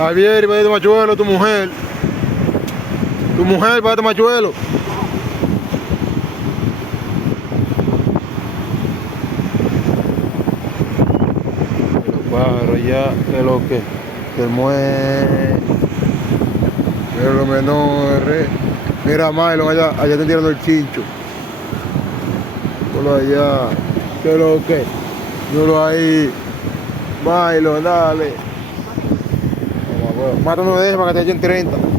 Javier, vaya de machuelo, tu mujer. Tu mujer, vaya de machuelo. Los pájaros ya, de lo que se mueve. Pero los menores. Mira, Milo, allá están tirando el chincho. Solo allá. ¿Qué es lo que? Solo ahí. Milo, dale. Mátalo de eso para que te echen 30.